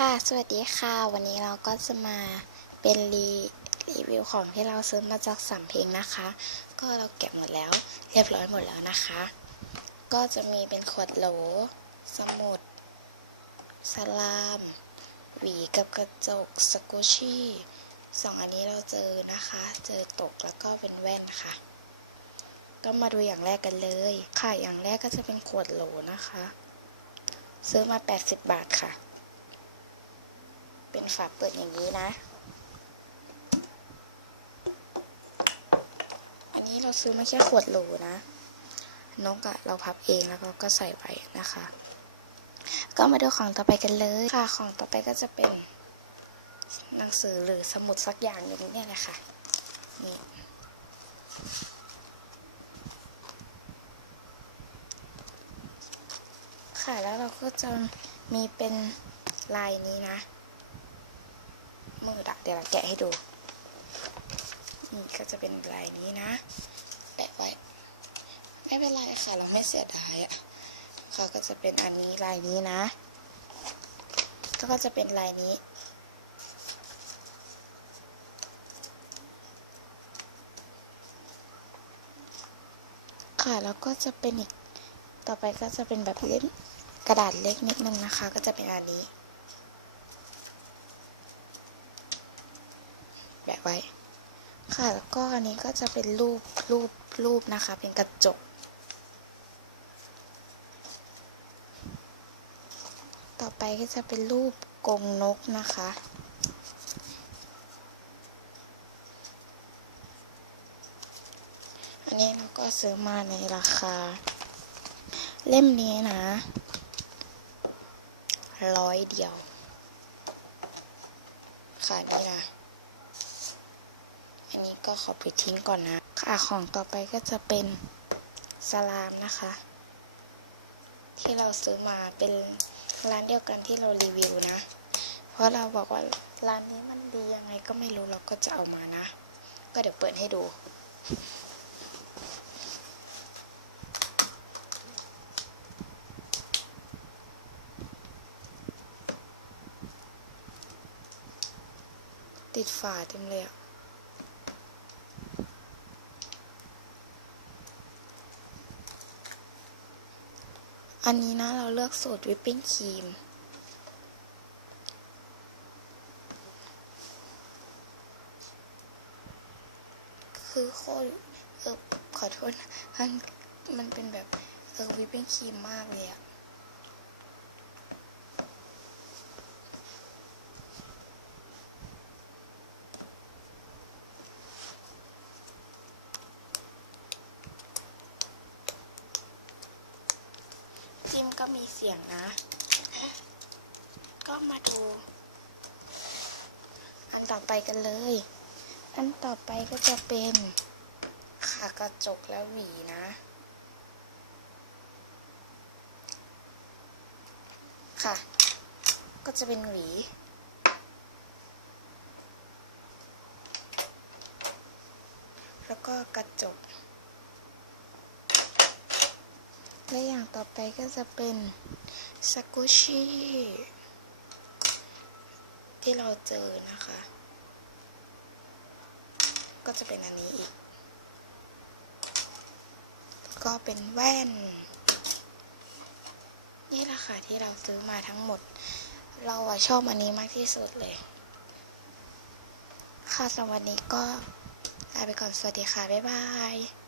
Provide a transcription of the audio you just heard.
ค่ะ สวัสดีค่ะ วันนี้เราก็จะมาเป็นรีรีวิวของที่เราซื้อมาจากสำเพ็งนะคะ ก็เราแกะหมดแล้ว เรียบร้อยหมดแล้วนะคะ ก็จะมีเป็นขวดโหล สมุด สลาม หวีกับกระจก สกูชี่สองอันนี้เราเจอนะคะ เจอตกแล้วก็เป็นแว่นค่ะ ก็มาดูอย่างแรกกันเลย ค่ะ อย่างแรกก็จะเป็นขวดโหลนะคะ ซื้อมา 80 บาทค่ะ เป็นฝาเปิดอย่างนี้นะ อันนี้เราซื้อมาแค่ขวดโหลนะนกองกะเราพับเองแล้วเราก็ใส่ไว้นะคะ ก็มาดูของต่อไปกันเลยค่ะ ของต่อไปก็จะเป็นหนังสือหรือสมุดสักอย่างหนึ่งนี่ยแหละค่ะ นี่ค่ะแล้วเราก็จะมีเป็นลายนี้นะ เดี๋ยวเราแกะให้ดู นี่ก็จะเป็นลายนี้นะ แปะไว้ ไม่เป็นไรค่ะ เราไม่เสียดายอะเขาก็จะเป็นอันนี้ลายนี้นะ ก็จะเป็นลายนี้ค่ะแล้วก็จะเป็นอีก ต่อไปก็จะเป็นแบบเล่มกระดาษเล็กนิดนึงนะคะ ก็จะเป็นอันนี้ แปะไว้ ค่ะแล้วก็อันนี้ก็จะเป็นรูปรูปรูปนะคะ เป็นกระจก ต่อไปก็จะเป็นรูปกรงนกนะคะอันนี้เราก็ซื้อมาในราคา เล่มนี้นะร้อยเดียวค่ะนี่นะ อันนี้ก็ขอปิดทิ้งก่อนนะ ค่ะของต่อไปก็จะเป็นสลามนะคะ ที่เราซื้อมาเป็นร้านเดียวกันที่เรารีวิวนะ เพราะเราบอกว่าร้านนี้มันดียังไงก็ไม่รู้เราก็จะเอามานะ ก็เดี๋ยวเปิดให้ดูติดฝาเต็มเลยอะ อันนี้นะเราเลือกสูตรวิปปิ้งครีม คือโคตรเออขอโทษมันมันเป็นแบบเออวิปปิ้งครีมมากเลยอะ ก็มีเสียงนะ ก็มาดู อันต่อไปกันเลย อันต่อไปก็จะเป็นขากระจกและหวีนะ ค่ะ ก็จะเป็นหวีแล้วก็กระจก และอย่างต่อไปก็จะเป็นสกุชี่ที่เราเจอนะคะ ก็จะเป็นอันนี้อีก ก็เป็นแว่น นี่แหละค่ะที่เราซื้อมาทั้งหมด เราอะชอบอันนี้มากที่สุดเลย ค่ะสำหรับวันนี้ก็ลาไปก่อน สวัสดีค่ะ บ๊ายบาย